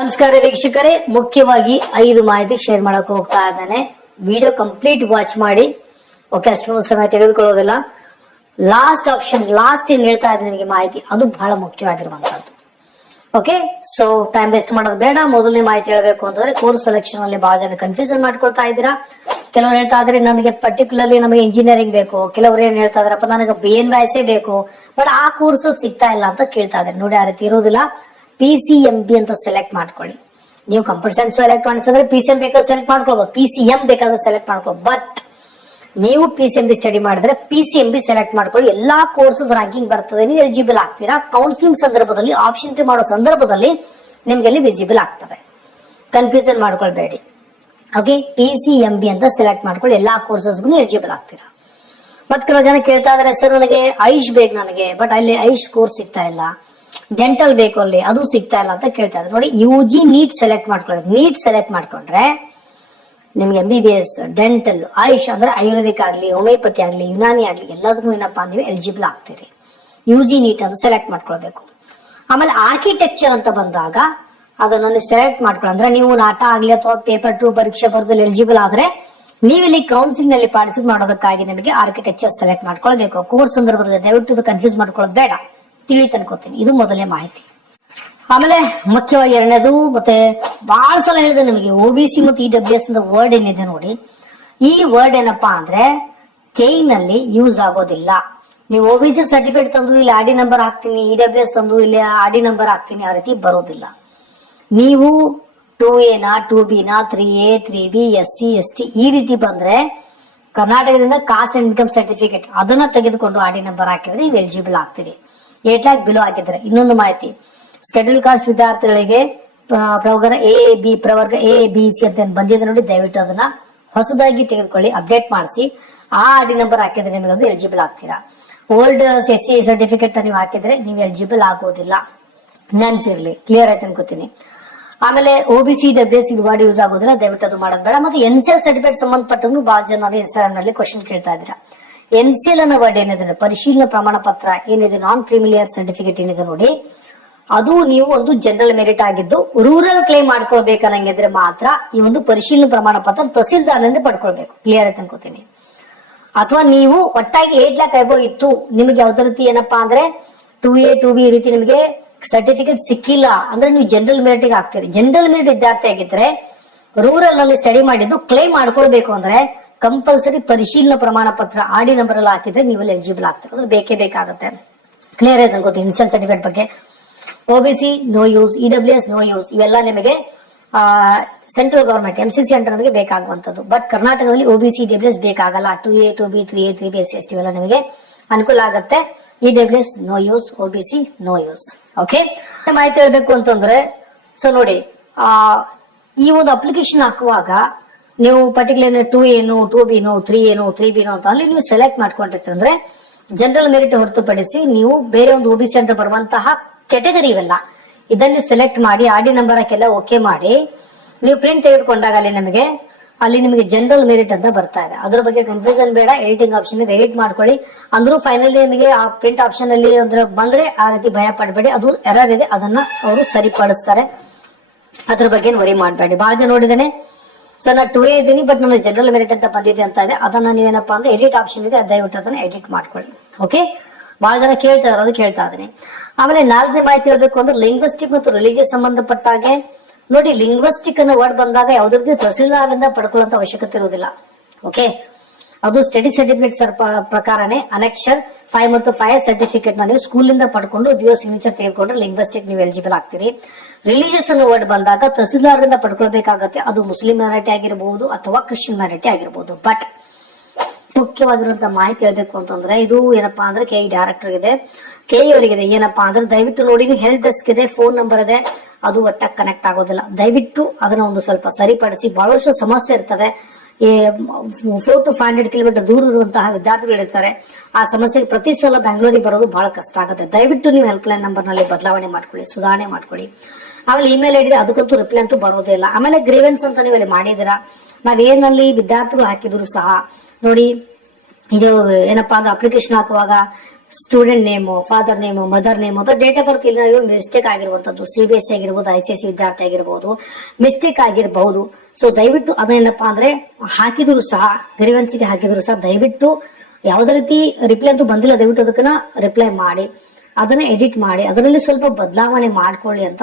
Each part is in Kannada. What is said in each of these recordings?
ನಮಸ್ಕಾರ ವೀಕ್ಷಕರೇ, ಮುಖ್ಯವಾಗಿ 5 ಮಾಹಿತಿ ಶೇರ್ ಮಾಡಕ್ ಹೋಗ್ತಾ ಇದ್ದಾನೆ. ವಿಡಿಯೋ ಕಂಪ್ಲೀಟ್ ವಾಚ್ ಮಾಡಿ. ಓಕೆ, ಅಷ್ಟೊಂದು ಸಮಯ ತೆಗೆದುಕೊಳ್ಳೋದಿಲ್ಲ. ಲಾಸ್ಟ್ ಆಪ್ಷನ್, ಲಾಸ್ಟ್ ಏನ್ ಹೇಳ್ತಾ ಇದ್ದೀನಿ ನಿಮಗೆ ಮಾಹಿತಿ, ಅದು ಬಹಳ ಮುಖ್ಯವಾಗಿರುವಂತದ್ದು. ಓಕೆ, ಸೊ ಟೈಮ್ ವೇಸ್ಟ್ ಮಾಡೋದು ಬೇಡ. ಮೊದಲನೇ ಮಾಹಿತಿ ಹೇಳಬೇಕು ಅಂತಂದ್ರೆ, ಕೋರ್ಸ್ ಸೆಲೆಕ್ಷನ್ ಅಲ್ಲಿ ಬಹಳ ಜನ ಕನ್ಫ್ಯೂಷನ್ ಮಾಡ್ಕೊಳ್ತಾ ಇದ್ದೀರಾ. ಕೆಲವರು ಹೇಳ್ತಾ ಇದ್ರೆ ನನಗೆ ಪರ್ಟಿಕ್ಯುಲರ್ಲಿ ನಮಗೆ ಇಂಜಿನಿಯರಿಂಗ್ ಬೇಕು, ಕೆಲವರು ಏನ್ ಹೇಳ್ತಾ ಇದ್ರಪ್ಪ ನನಗೆ BNYS ಬೇಕು, ಬಟ್ ಆ ಕೋರ್ಸ್ ಸಿಗ್ತಾ ಇಲ್ಲ ಅಂತ ಕೇಳ್ತಾ ಇದ್ದಾರೆ. ನೋಡಿ, ಆ ರೀತಿ ಇರೋದಿಲ್ಲ. PCMB ಅಂತ ಸೆಲೆಕ್ಟ್ ಮಾಡ್ಕೊಳ್ಳಿ. ನೀವು ಕಂಪ್ಯೂಟರ್ ಸೈನ್ಸ್ ಸೆಲೆಕ್ಟ್ ಮಾಡಿಸಿದ್ರೆ PCM ಬೇಕಾದ್ರೆ ಸೆಲೆಕ್ಟ್ ಮಾಡ್ಕೊಳ್ಬಹುದು, PCM ಬೇಕಾದ್ರೆ ಸೆಲೆಕ್ಟ್ ಮಾಡ್ಕೊಳ್ಬಹುದು. ಬಟ್ ನೀವು PCMB ಸ್ಟಡಿ ಮಾಡಿದ್ರೆ PCMB ಸೆಲೆಕ್ಟ್ ಮಾಡ್ಕೊಳ್ಳಿ. ಎಲ್ಲಾ ಕೋರ್ಸಸ್ ರ್ಯಾಂಕಿಂಗ್ ಬರ್ತದೆ, ನೀವು ಎಲಿಜಿಬಲ್ ಆಗ್ತೀರಾ. ಕೌನ್ಸಿಲಿಂಗ್ ಸಂದರ್ಭದಲ್ಲಿ, ಆಪ್ಷನ್ ಎಂಟ್ರಿ ಮಾಡೋ ಸಂದರ್ಭದಲ್ಲಿ ನಿಮ್ಗೆ ಅಲ್ಲಿ ವಿಸಿಬಲ್ ಆಗ್ತವೆ. ಕನ್ಫ್ಯೂಷನ್ ಮಾಡ್ಕೊಳ್ಬೇಡಿ. ಓಕೆ, PCMB ಅಂತ ಸೆಲೆಕ್ಟ್ ಮಾಡ್ಕೊಳ್ಳಿ. ಎಲ್ಲಾ ಕೋರ್ಸಸ್ಗೂ ಎಲಿಜಿಬಲ್ ಆಗ್ತೀರಾ. ಮತ್ ಕೆಲವು ಜನ ಕೇಳ್ತಾ ಇದಾರೆ, ಸರ್ ನನಗೆ ಐಶ್ ಬೇಕು ನನಗೆ, ಬಟ್ ಅಲ್ಲಿ ಐಶ್ ಕೋರ್ಸ್ ಸಿಗ್ತಾ ಇಲ್ಲ. ಡೆಂಟಲ್ ಬೇಕು ಅಲ್ಲಿ, ಅದು ಸಿಗ್ತಾ ಇಲ್ಲ ಅಂತ ಕೇಳ್ತಾ ಇದ್ದಾರೆ. ನೋಡಿ, UG ನೀಟ್ ಸೆಲೆಕ್ಟ್ ಮಾಡ್ಕೊಳ್ಳಿ. ನೀಟ್ ಸೆಲೆಕ್ಟ್ ಮಾಡ್ಕೊಂಡ್ರೆ ನಿಮ್ಗೆ MBBS, ಡೆಂಟಲ್, ಆಯುಷ್ ಅಂದ್ರೆ ಆಯುರ್ವೇದಿಕ್ ಆಗ್ಲಿ, ಹೋಮಿಯೋಪತಿ ಆಗ್ಲಿ, ಯುನಾನಿ ಆಗ್ಲಿ, ಎಲ್ಲದಕ್ಕೂ ಏನಪ್ಪಾ ನೀವು ಎಲಿಜಿಬಲ್ ಆಗ್ತೀರಿ. UG ನೀಟ್ ಅಂತ ಸೆಲೆಕ್ಟ್ ಮಾಡ್ಕೊಳ್ಬೇಕು. ಆಮೇಲೆ ಆರ್ಕಿಟೆಕ್ಚರ್ ಅಂತ ಬಂದಾಗ ಅದನ್ನು ಸೆಲೆಕ್ಟ್ ಮಾಡ್ಕೊಳ್ಳಿ. ಅಂದ್ರೆ ನೀವು ನಾಟ ಆಗ್ಲಿ ಅಥವಾ ಪೇಪರ್ 2 ಪರೀಕ್ಷೆ ಬರೆದಲ್ಲಿ ಎಲಿಜಿಬಲ್ ಆದ್ರೆ ನೀವಿಲ್ಲಿ ಕೌನ್ಸಿಲಿಂಗ್ ನಲ್ಲಿ ಪಾರ್ಟಿಸಿಪೇಟ್ ಮಾಡೋದಕ್ಕಾಗಿ ನಿಮಗೆ ಆರ್ಕಿಟೆಕ್ಚರ್ ಸೆಲೆಕ್ಟ್ ಮಾಡ್ಕೊಳ್ಬೇಕು. ಕೋರ್ಸ್ ಸಂದರ್ಭದಲ್ಲಿ ದಯವಿಟ್ಟು ಕನ್ಫ್ಯೂಸ್ ಮಾಡ್ಕೊಳ್ಳೋದು ಬೇಡ, ತಿಳಿತು ಅನ್ಕೋತೀನಿ. ಇದು ಮೊದಲನೇ ಮಾಹಿತಿ. ಆಮೇಲೆ ಮುಖ್ಯವಾಗಿ ಎರಡನೇದು, ಮತ್ತೆ ಬಹಳ ಸಲ ಹೇಳಿದೆ ನಿಮಗೆ, OBC ಮತ್ತು EWS ಅಂತ ವರ್ಡ್ ಏನಿದೆ ನೋಡಿ, ಈ ವರ್ಡ್ ಏನಪ್ಪಾ ಅಂದ್ರೆ KE ನಲ್ಲಿ ಯೂಸ್ ಆಗೋದಿಲ್ಲ. ನೀವು OBC ಸರ್ಟಿಫಿಕೇಟ್ ತಂದು ಇಲ್ಲಿ RD ನಂಬರ್ ಹಾಕ್ತೀನಿ, EWS ತಂದು ಇಲ್ಲಿ RD ನಂಬರ್ ಹಾಕ್ತೀನಿ, ಆ ರೀತಿ ಬರೋದಿಲ್ಲ. ನೀವು 2A ನ 2B ನ 3A 3B SC ST ಈ ರೀತಿ ಬಂದ್ರೆ ಕರ್ನಾಟಕದಿಂದ ಕಾಸ್ಟ್ ಅಂಡ್ ಇನ್ಕಮ್ ಸರ್ಟಿಫಿಕೇಟ್ ಅದನ್ನ ತೆಗೆದುಕೊಂಡು RD ನಂಬರ್ ಹಾಕಿದ್ರೆ ನೀವು ಎಲಿಜಿಬಲ್ ಆಗ್ತೀರಿ. 8 lakh ಬಿಲೋ ಹಾಕಿದ್ರೆ. ಇನ್ನೊಂದು ಮಾಹಿತಿ, ಶೆಡ್ಯೂಲ್ ಕಾಸ್ಟ್ ವಿದ್ಯಾರ್ಥಿಗಳಿಗೆ ಪ್ರವರ್ಗ AAB, ಪ್ರವರ್ಗ AABC ಅಂತ ಬಂದಿದೆ ನೋಡಿ, ದಯವಿಟ್ಟು ಅದನ್ನ ಹೊಸದಾಗಿ ತೆಗೆದುಕೊಳ್ಳಿ, ಅಪ್ಡೇಟ್ ಮಾಡಿಸಿ. ಆ RD ನಂಬರ್ ಹಾಕಿದ್ರೆ ನಿಮಗೆ ಅದು ಎಲಿಜಿಬಲ್ ಆಗ್ತೀರಾ. ಓಲ್ಡ್ SC ಸರ್ಟಿಫಿಕೇಟ್ ನೀವು ಹಾಕಿದ್ರೆ ನೀವು ಎಲಿಜಿಬಲ್ ಆಗೋದಿಲ್ಲ. ನೆನಪಿರ್ಲಿ, ಕ್ಲಿಯರ್ ಆಯ್ತು ಅನ್ಕೋತೀನಿ. ಆಮೇಲೆ OBC EWS ಇದು ವರ್ಡ್ ಯೂಸ್ ಆಗೋದಿಲ್ಲ, ದಯವಿಟ್ಟು ಅದು ಮಾಡೋದು ಬೇಡ. ಮತ್ತೆ NCL ಸರ್ಟಿಫಿಕೇಟ್ ಸಂಬಂಧಪಟ್ಟನು ಬಹಳ ಜನ ಇನ್ಸ್ಟಾಗ್ರಾಮ್ ನಲ್ಲಿ ಕ್ವಶನ್ ಕೇಳ್ತಾ ಇದ್ದೀರಾ. NCL ಅನ್ನೋ ವರ್ಡ್ ಏನಿದೆ, ಪರಿಶೀಲನಾ ಪ್ರಮಾಣ ಪತ್ರ ಏನಿದೆ, ನಾನ್ ಕ್ರಿಮಿಲಿಯರ್ ಸರ್ಟಿಫಿಕೇಟ್ ಏನಿದೆ ನೋಡಿ, ಅದು ನೀವು ಒಂದು ಜನರಲ್ ಮೆರಿಟ್ ಆಗಿದ್ದು ರೂರಲ್ ಕ್ಲೇಮ್ ಮಾಡ್ಕೊಳ್ಬೇಕನ್ನಂಗಿದ್ರೆ ಮಾತ್ರ ಈ ಒಂದು ಪರಿಶೀಲನಾ ಪ್ರಮಾಣ ಪತ್ರ ತಹಸೀಲ್ದಾರ್ನಿಂದ ಪಡ್ಕೊಳ್ಬೇಕು. ಕ್ಲಿಯರ್ ಆಯ್ತು ಅನ್ಕೋತೀನಿ. ಅಥವಾ ನೀವು ಒಟ್ಟಾಗಿ 8 lakh ಅಬೋ ಇತ್ತು, ನಿಮಗೆ ಯಾವ್ದೇ ರೀತಿ ಏನಪ್ಪಾ ಅಂದ್ರೆ 2A 2B ಈ ರೀತಿ ನಿಮಗೆ ಸರ್ಟಿಫಿಕೇಟ್ ಸಿಕ್ಕಿಲ್ಲ ಅಂದ್ರೆ ನೀವು ಜನರಲ್ ಮೆರಿಟ್ ಗೆ ಆಗ್ತೀರಿ. ಜನರಲ್ ಮೆರಿಟ್ ವಿದ್ಯಾರ್ಥಿ ಆಗಿದ್ರೆ ರೂರಲ್ ಅಲ್ಲಿ ಸ್ಟಡಿ ಮಾಡಿದ್ದು ಕ್ಲೇಮ್ ಮಾಡ್ಕೊಳ್ಬೇಕು ಅಂದ್ರೆ ಕಂಪಲ್ಸರಿ ಪರಿಶೀಲನಾ ಪ್ರಮಾಣ ಪತ್ರ RD ನಂಬರ್ ಎಲ್ಲ ಹಾಕಿದ್ರೆ ನೀವು ಎಲಿಜಿಬಲ್ ಆಗ್ತೀರ. ಅದು ಬೇಕೇ ಬೇಕಾಗುತ್ತೆ. ಕ್ಲಿಯರ್ ಆಯ್ತು ಅನ್ಕೋತೀನಿ. ಇನ್ಸಿಯಲ್ ಸರ್ಟಿಫಿಕೇಟ್ ಬಗ್ಗೆ OBC no use, EWS no use, ಇವೆಲ್ಲ ನಿಮಗೆ ಸೆಂಟ್ರಲ್ ಗವರ್ಮೆಂಟ್ MCC ಅಂಡರ್ ನಮಗೆ ಬೇಕಾಗುವಂತದ್ದು. ಬಟ್ ಕರ್ನಾಟಕದಲ್ಲಿ OBC EWS ಬೇಕಾಗಲ್ಲ. 2A 2B 3A 3B SC ST ಇವೆಲ್ಲ ನಿಮಗೆ ಅನುಕೂಲ ಆಗುತ್ತೆ. EWS no use, OBC no use. Okay, ಮಾಹಿತಿ ಹೇಳ್ಬೇಕು ಅಂತಂದ್ರೆ, ಸೊ ನೋಡಿ, ಈ ಒಂದು ಅಪ್ಲಿಕೇಶನ್ ಹಾಕುವಾಗ ನೀವು particular 2A no 2B no 3A no 3B no ಅಂತ ಅಲ್ಲಿ ನೀವು ಸೆಲೆಕ್ಟ್ ಮಾಡ್ಕೊಂಡಿರ್ತೀರಿ ಅಂದ್ರೆ ಜನರಲ್ ಮೆರಿಟ್ ಹೊರತುಪಡಿಸಿ ನೀವು ಬೇರೆ ಒಂದು OBC ಅಂಡರ್ ಬರುವಂತಹ ಕೆಟಗರಿ ಇವೆಲ್ಲ ಇದನ್ನು ಸೆಲೆಕ್ಟ್ ಮಾಡಿ RD ನಂಬರ್ ಹಾಕೆಲ್ಲ ಓಕೆ ಮಾಡಿ ನೀವು ಪ್ರಿಂಟ್ ತೆಗೆದುಕೊಂಡಾಗ ಅಲ್ಲಿ ನಿಮಗೆ ಜನರಲ್ ಮೆರಿಟ್ ಅಂತ ಬರ್ತಾ ಇದೆ. ಅದ್ರ ಬಗ್ಗೆ ಕನ್ಫ್ಯೂಷನ್ ಬೇಡ. ಎಡಿಟಿಂಗ್ ಆಪ್ಷನ್ ಎಡಿಟ್ ಮಾಡ್ಕೊಳ್ಳಿ. ಅಂದ್ರೂ ಫೈನಲಿ ನಿಮಗೆ ಆ ಪ್ರಿಂಟ್ ಆಪ್ಷನ್ ಅಲ್ಲಿ ಬಂದ್ರೆ ಆ ರೀತಿ ಭಯ ಪಡಬೇಡಿ, ಅದು ಎರರ್ ಇದೆ, ಅದನ್ನ ಅವರು ಸರಿಪಡಿಸ್ತಾರೆ. ಅದ್ರ ಬಗ್ಗೆ ವರಿ ಮಾಡಬೇಡಿ. ಬಹಳ ಜನ ನೋಡಿದ್ದೇನೆ, ಸೊ ನಾ 2A ಇದ್ದೀನಿ ಬಟ್ ನನ್ನ ಜನರಲ್ ಮೆರಿಟ್ ಅಂತ ಬಂದಿದೆ ಅಂತ ಇದೆ, ಅದನ್ನ ನೀವೇನಪ್ಪಾ ಅಂದ್ರೆ ಎಡಿಟ್ ಆಪ್ಷನ್ ಇದೆ, ದಯವಿಟ್ಟು ಅದನ್ನ ಎಡಿಟ್ ಮಾಡ್ಕೊಳ್ಳಿ. ಓಕೆ, ಬಹಳ ಜನ ಕೇಳ್ತಾ ಇರೋದು ಕೇಳ್ತಾ ಇದ್ದೀನಿ. ಆಮೇಲೆ 4ನೇ ಮಾಹಿತಿ ಹೇಳ್ಬೇಕು ಅಂದ್ರೆ, ಲಿಂಗ್ವಿಸ್ಟಿಕ್ ಮತ್ತು ರಿಲಿಜಿಯಸ್ ಸಂಬಂಧಪಟ್ಟ ಹಾಗೆ ನೋಡಿ, ಲಿಂಗ್ವಿಸ್ಟಿಕ್ ಅನ್ನೋ ವರ್ಡ್ ಬಂದಾಗ ಯಾವುದೇ ರೀತಿ ತಹಸೀಲ್ದಾರಿಂದ ಪಡ್ಕೊಳ್ಳುವಂತ ಅವಶ್ಯಕತೆ ಇರುವುದಿಲ್ಲ. ಓಕೆ, ಅದು ಸ್ಟಡಿ ಸರ್ಟಿಫಿಕೇಟ್ ಪ್ರಕಾರನೇ ಅನೆಕ್ಷರ್ 5 ಮತ್ತು 5 ಸರ್ಟಿಫಿಕೇಟ್ ನ ನೀವು ಸ್ಕೂಲ್ ಇಂದ ಪಡ್ಕೊಂಡು BO ಸಿಗ್ನೇಚರ್ ತೆಗೆದುಕೊಂಡ್ರೆ ಲಿಂಗ್ವಿಸ್ಟಿಕ್ ನೀವು ಎಲಿಜಿಬಲ್ ಆಗ್ತೀರಿ. ರಿಲಿಜಿಯಸ್ ಅನ್ನೋ ವರ್ಡ್ ಬಂದಾಗ ತಹಸೀಲ್ದಾರರಿಂದ ಪಡ್ಕೊಳ್ಬೇಕಾಗತ್ತೆ. ಅದು ಮುಸ್ಲಿಂ ಮೈನಾರಿಟಿ ಆಗಿರಬಹುದು ಅಥವಾ ಕ್ರಿಶ್ಚಿಯನ್ ಮೈನಾರಿಟಿ ಆಗಿರಬಹುದು. ಬಟ್ ಮುಖ್ಯವಾಗಿರುವಂತಹ ಮಾಹಿತಿ ಹೇಳ್ಬೇಕು ಅಂತಂದ್ರೆ, ಇದು ಏನಪ್ಪಾ ಅಂದ್ರೆ KE ಡೈರೆಕ್ಟರ್ ಇದೆ, KE ಅವರಿಗಿದೆ. ಏನಪ್ಪಾ ಅಂದ್ರೆ ದಯವಿಟ್ಟು ನೋಡಿ, ಹೆಲ್ಪ್ ಡೆಸ್ಕ್ ಇದೆ, ಫೋನ್ ನಂಬರ್ ಇದೆ, ಅದು ಒಟ್ಟಾಗಿ ಕನೆಕ್ಟ್ ಆಗೋದಿಲ್ಲ. ದಯವಿಟ್ಟು ಅದನ್ನ ಒಂದು ಸ್ವಲ್ಪ ಸರಿಪಡಿಸಿ. ಬಹಳಷ್ಟು ಸಮಸ್ಯೆ ಇರ್ತವೆ. 400 to 500 ಕಿಲೋಮೀಟರ್ ದೂರ ಇರುವಂತಹ ವಿದ್ಯಾರ್ಥಿಗಳು ಇರ್ತಾರೆ. ಆ ಸಮಸ್ಯೆಗೆ ಪ್ರತಿ ಸಲ ಬೆಂಗಳೂರಿಗೆ ಬರೋದು ಬಹಳ ಕಷ್ಟ ಆಗುತ್ತೆ. ದಯವಿಟ್ಟು ನೀವು ಹೆಲ್ಪ್ ಲೈನ್ ನಂಬರ್ ನಲ್ಲಿ ಬದಲಾವಣೆ ಮಾಡ್ಕೊಳ್ಳಿ, ಸುಧಾರಣೆ ಮಾಡ್ಕೊಳ್ಳಿ. ಆಮೇಲೆ ಇಮೇಲ್ ಐಡಿ ಅದಕ್ಕಂತೂ ರಿಪ್ಲೈ ಅಂತೂ ಬರೋದೇ ಇಲ್ಲ. ಆಮೇಲೆ ಗ್ರೀವೆನ್ಸ್ ಅಂತ ನೀವು ಇಲ್ಲಿ ಮಾಡಿದಿರಾ, ನಾವೇನಲ್ಲಿ ವಿದ್ಯಾರ್ಥಿಗಳು ಹಾಕಿದ್ರು ಸಹ ನೋಡಿ, ಇದು ಏನಪ್ಪಾ ಅಂದ್ರೆ ಅಪ್ಲಿಕೇಶನ್ ಹಾಕುವಾಗ student name, father name, mother name ಅಥವಾ ಡೇಟ್ ಆಫ್ ಬರ್ತ್ ಇಲ್ಲ ಮಿಸ್ಟೇಕ್ ಆಗಿರುವಂತದ್ದು, CBSE ಆಗಿರ್ಬೋದು, ICSE ವಿದ್ಯಾರ್ಥಿ ಆಗಿರ್ಬೋದು, ಮಿಸ್ಟೇಕ್ ಆಗಿರಬಹುದು. ಸೊ ದಯವಿಟ್ಟು ಅದೇನಪ್ಪಾ ಅಂದ್ರೆ ಹಾಕಿದ್ರು ಸಹ, ಗ್ರೀವೆನ್ಸ್ಗೆ ಹಾಕಿದ್ರು ಸಹ ದಯವಿಟ್ಟು ಯಾವುದೇ ರೀತಿ ರಿಪ್ಲೈ ಅಂತೂ ಬಂದಿಲ್ಲ, ದಯವಿಟ್ಟು ಅದಕ್ಕನ್ನ ರಿಪ್ಲೈ ಮಾಡಿ, ಅದನ್ನ ಎಡಿಟ್ ಮಾಡಿ, ಅದರಲ್ಲಿ ಸ್ವಲ್ಪ ಬದಲಾವಣೆ ಮಾಡ್ಕೊಳ್ಳಿ ಅಂತ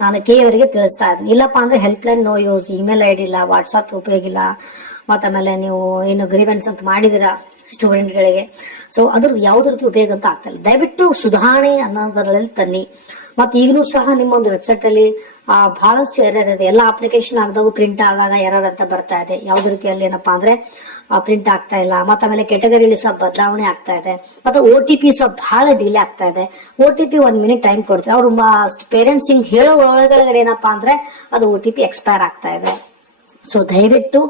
ನಾನು ಕೆ ಅವರಿಗೆ ತಿಳಿಸ್ತಾ ಇದ್ದೀನಿ. ಇಲ್ಲಪ್ಪ ಅಂದ್ರೆ help line no use, email ID ಇಲ್ಲ, ವಾಟ್ಸ್ಆಪ್ ಉಪಯೋಗ ಇಲ್ಲ, ಆಮೇಲೆ ನೀವು ಏನು ಗ್ರೀವೆನ್ಸ್ ಅಂತ ಮಾಡಿದಿರಾ ಸ್ಟೂಡೆಂಟ್ಗಳಿಗೆ, ಸೊ ಅದ್ರದ್ದು ಯಾವುದೇ ರೀತಿ ಉಪಯೋಗ ಅಂತ ಆಗ್ತಾ ಇಲ್ಲ. ದಯವಿಟ್ಟು ಸುಧಾರಣೆ ಅನ್ನೋದರಲ್ಲಿ ತನ್ನಿ. ಮತ್ತೆ ಈಗಲೂ ಸಹ ನಿಮ್ಮ ಒಂದು ವೆಬ್ಸೈಟ್ ಅಲ್ಲಿ ಬಹಳಷ್ಟು ಎರರ್ ಇದೆ. ಎಲ್ಲ ಅಪ್ಲಿಕೇಶನ್ ಆಗದಾಗ ಪ್ರಿಂಟ್ ಆದಾಗ ಎರರ್ ಅಂತ ಬರ್ತಾ ಇದೆ. ಯಾವುದೇ ರೀತಿಯಲ್ಲಿ ಏನಪ್ಪಾ ಅಂದ್ರೆ ಪ್ರಿಂಟ್ ಆಗ್ತಾ ಇಲ್ಲ. ಮತ್ತೆ ಆಮೇಲೆ ಕೆಟಗರಿಲಿ ಸಹ ಬದಲಾವಣೆ ಆಗ್ತಾ ಇದೆ. ಮತ್ತೆ OTP ಸಹ ಬಹಳ ಡಿಲೇ ಆಗ್ತಾ ಇದೆ. OTP 1 ಮಿನಿಟ್ ಟೈಮ್ ಕೊಡ್ತಾರೆ ಅವ್ರು. ಪೇರೆಂಟ್ಸ್ ಹಿಂಗ್ ಹೇಳೋ ಒಳಗಡೆ ಏನಪ್ಪಾ ಅಂದ್ರೆ ಅದು OTP ಎಕ್ಸ್ಪೈರ್ ಆಗ್ತಾ ಇದೆ. ಸೊ ದಯವಿಟ್ಟು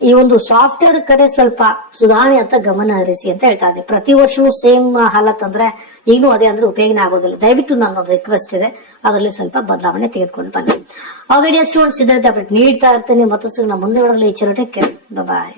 ಈ ಒಂದು ಸಾಫ್ಟ್ವೇರ್ ಕಡೆ ಸ್ವಲ್ಪ ಸುಧಾರಣೆ ಅಂತ ಗಮನ ಹರಿಸಿ ಅಂತ ಹೇಳ್ತಾ ಇದ್ದೀನಿ. ಪ್ರತಿ ವರ್ಷವೂ ಸೇಮ್ ಹಾಲತ್ ಅಂದ್ರೆ ಈಗಲೂ ಅದೇ ಅಂದ್ರೆ ಉಪಯೋಗನೇ ಆಗೋದಿಲ್ಲ. ದಯವಿಟ್ಟು ನನ್ನ ರಿಕ್ವೆಸ್ಟ್ ಇದೆ, ಅದರಲ್ಲಿ ಸ್ವಲ್ಪ ಬದಲಾವಣೆ ತೆಗೆದುಕೊಂಡು ಬನ್ನಿ. ಆಲ್ರೆಡಿ ಸ್ಟೂಡೆಂಟ್ಸ್ ಇದ್ರೆ ಅಪ್ಡೇಟ್ ನೀಡ್ತಾ ಇರ್ತೇನೆ. ಮತ್ತೊಂದು ಮುಂದೆ ನೋಡಲು ಈ ಬಾಯ್.